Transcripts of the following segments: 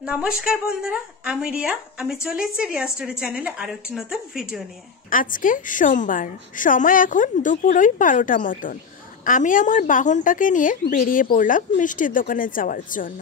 নমস্কার বন্ধুরা, আমি রিয়া। আমি চলে এসেছি রিয়া স্টোরি চ্যানেলে আরো একটি নতুন ভিডিও নিয়ে। আজকে সোমবার, সময় এখন দুপুর 12টা মতন। আমি আমার বাহনটাকে নিয়ে বেরিয়ে পড়লাম মিষ্টির দোকানে যাওয়ার জন্য।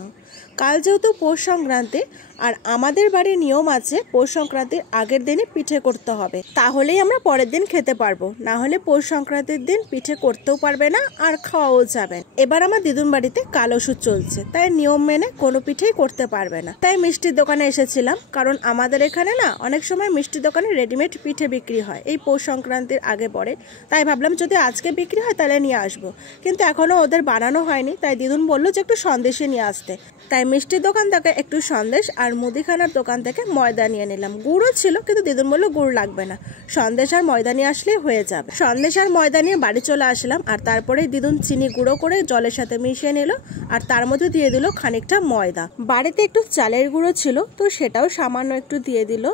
কাল যেহেতু পৌষ সংক্রান্তি, আর আমাদের বাড়ির নিয়ম আছে পৌষ সংক্রান্তির আগের দিনে পিঠে করতে হবে, তাহলেই আমরা পরের দিন খেতে পারবো। না হলে পৌষ সংক্রান্তির দিন পিঠে করতেও পারবে না আর খাওয়াও যাবে। এবার আমার দিদুন বাড়িতে কাল ওষুধ চলছে, তাই নিয়ম মেনে কোনো পিঠেই করতে পারবে না। তাই মিষ্টির দোকানে এসেছিলাম, কারণ আমাদের এখানে না অনেক সময় মিষ্টির দোকানে রেডিমেড পিঠে বিক্রি হয় এই পৌষ সংক্রান্তির আগে পরে। তাই ভাবলাম যদি আজকে বিক্রি হয় তাহলে নিয়ে আসবো, কিন্তু এখনো ওদের বানানো হয়নি। তাই দিদুন বললো যে একটু সন্দেশে নিয়ে আসতে। তাই মিষ্টির দোকান থেকে একটু সন্দেশ আর মুদিখানার দোকান থেকে ময়দা নিয়ে নিলাম। গুড়ও ছিল, কিন্তু দিদুন বললো গুড় লাগবে না, সন্দেশ আর ময়দা নিয়ে আসলেই হয়ে যাবে। সন্দেশ আর ময়দা নিয়ে বাড়ি চলে আসলাম, আর তারপরে দিদুন চিনি গুঁড়ো করে জলের সাথে মিশিয়ে নিল, আর তার মধ্যে দিয়ে দিল খানিকটা ময়দা। বাড়িতে একটু চালের গুঁড়ো ছিল, তো সেটাও সামান্য একটু দিয়ে দিল।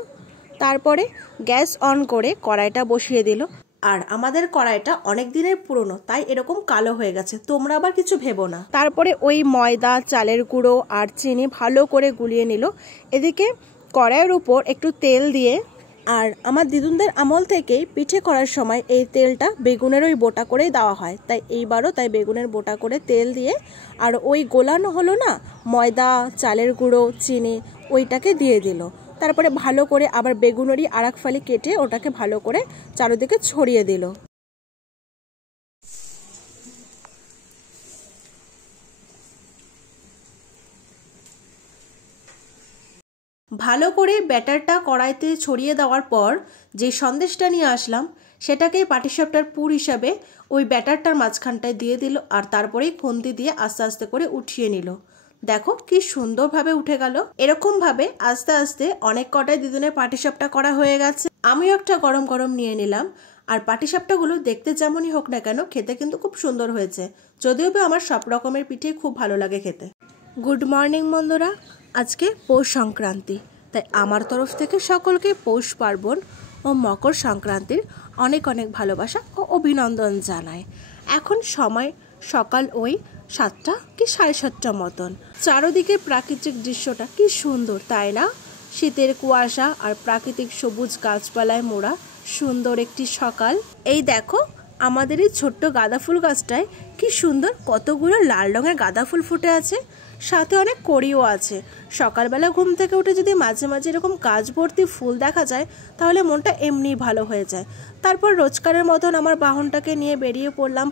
তারপরে গ্যাস অন করে কড়াইটা বসিয়ে দিল। আর আমাদের কড়াইটা অনেক দিনের পুরনো, তাই এরকম কালো হয়ে গেছে, তোমরা আবার কিছু ভেবো না। তারপরে ওই ময়দা, চালের গুঁড়ো আর চিনি ভালো করে গুলিয়ে নিল। এদিকে কড়াইয়ের উপর একটু তেল দিয়ে, আর আমার দিদুনদের আমল থেকেই পিঠে করার সময় এই তেলটা বেগুনের ওই বোটা করেই দেওয়া হয়, তাই এইবারও তাই বেগুনের বোটা করে তেল দিয়ে, আর ওই গোলানো হলো না ময়দা, চালের গুঁড়ো, চিনি, ওইটাকে দিয়ে দিল। তারপরে ভালো করে আবার বেগুনেরই আরেক ফালি কেটে ওটাকে ভালো করে চারিদিকে ছড়িয়ে দিল। ভালো করে ব্যাটারটা কড়াইতে ছড়িয়ে দেওয়ার পর যে সন্দেশটা নিয়ে আসলাম সেটাকে পাটিসাপটার পুর হিসাবে ওই ব্যাটারটার মাঝখানটায় দিয়ে দিল, আর তারপরেই খুন্তি দিয়ে আস্তে আস্তে করে উঠিয়ে নিল। দেখো কি সুন্দরভাবে উঠে গেল। এরকম ভাবে আস্তে আস্তে অনেক কটাই দিদুনের পাটিসাপটা করা হয়ে গেছে। আমিও একটা গরম গরম নিয়ে নিলাম। আর পাটিসাপটাগুলো দেখতে যেমনই হোক না কেন, খেতে কিন্তু খুব সুন্দর হয়েছে। যদিও বা আমার সব রকমের পিঠেই খুব ভালো লাগে খেতে। গুড মর্নিং বন্ধুরা, আজকে পৌষ সংক্রান্তি, তাই আমার তরফ থেকে সকলকে পৌষ পার্বণ ও মকর সংক্রান্তির অনেক অনেক ভালোবাসা ও অভিনন্দন জানাই। এখন সময় সকাল ওই 7টা কি 7:30 মতন। চারদিকে প্রাকৃতিক দৃশ্যটা কি সুন্দর, তাই না? শীতের কুয়াশা আর প্রাকৃতিক সবুজ গাছপালায় মোড়া সুন্দর একটি সকাল। এই দেখো আমাদের এই ছোট্ট গাঁদা ফুল গাছটায় কি সুন্দর কতগুলো লাল রঙের গাঁদা ফুল ফুটে আছে, সাথে অনেক কড়িও আছে। সকালবেলা ঘুম থেকে উঠে যদি মাঝে মাঝে এরকম গাছ ভর্তি ফুল দেখা যায় তাহলে মনটা এমনিই ভালো হয়ে যায়। তারপর রোজকারের মতন আমার বাহনটাকে নিয়ে বেরিয়ে পড়লাম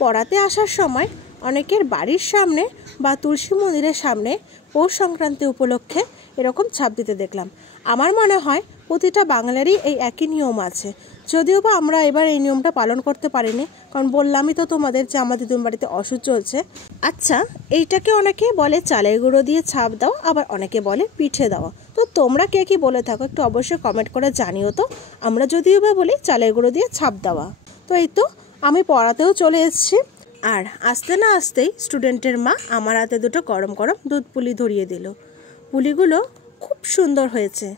পড়াতে আসার সময় অনেকের বাড়ির সামনে বা তুলসী মন্দিরের সামনে পৌষ সংক্রান্তি উপলক্ষে এরকম ছাপ দিতে দেখলাম। আমার মনে হয় প্রতিটা বাঙালিরই এই একই নিয়ম আছে, যদিও বা আমরা এবার এই নিয়মটা পালন করতে পারিনি, কারণ বললামই তো তোমাদের যে আমার দিদুন বাড়িতে অসুখ চলছে। আচ্ছা, এইটাকে অনেকে বলে চালের গুঁড়ো দিয়ে ছাপ দাও, আবার অনেকে বলে পিঠে দেওয়া। তো তোমরা কে কি বলে থাকো একটু অবশ্যই কমেন্ট করে জানিও তো। আমরা যদিও বা বলি চালের গুঁড়ো দিয়ে ছাপ দেওয়া। তো এই তো আমি পড়াতেও চলে এসেছি, আর আসতে না আসতেই স্টুডেন্টের মা আমার হাতে দুটো গরম গরম দুধ পুলি ধরিয়ে দিল। পুলিগুলো খুব সুন্দর হয়েছে।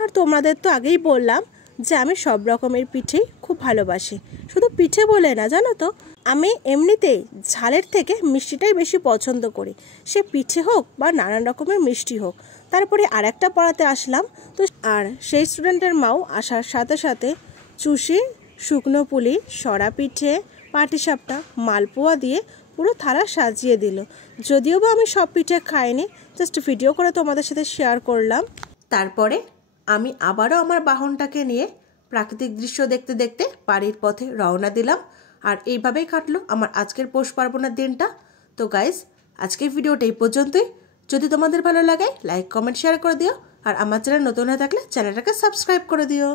আর তোমাদের তো আগেই বললাম যে আমি সব রকমের পিঠেই খুব ভালোবাসি। শুধু পিঠে বলে না, জানো তো আমি এমনিতেই ঝালের থেকে মিষ্টিটাই বেশি পছন্দ করি, সে পিঠে হোক বা নানান রকমের মিষ্টি হোক। তারপরে আরেকটা পড়াতে আসলাম, তো আর সেই স্টুডেন্টের মাও আসার সাথে সাথে চুষি, শুকনো পুলি, সরা পিঠে, পাটিসাপটা, মালপোয়া দিয়ে পুরো থালা সাজিয়ে দিল। যদিও বা আমি সব পিঠে খাইনি, জাস্ট ভিডিও করে তোমাদের সাথে শেয়ার করলাম। তারপরে আমি আবারও আমার বাহনটাকে নিয়ে প্রাকৃতিক দৃশ্য দেখতে দেখতে বাড়ির পথে রওনা দিলাম। আর এইভাবেই কাটলো আমার আজকের পৌষ পার্বণের দিনটা। তো গাইজ, আজকের ভিডিওটা এই পর্যন্তই। যদি তোমাদের ভালো লাগে লাইক, কমেন্ট, শেয়ার করে দিও। আর আমার চ্যানেল নতুন হয়ে থাকলে চ্যানেলটাকে সাবস্ক্রাইব করে দিও।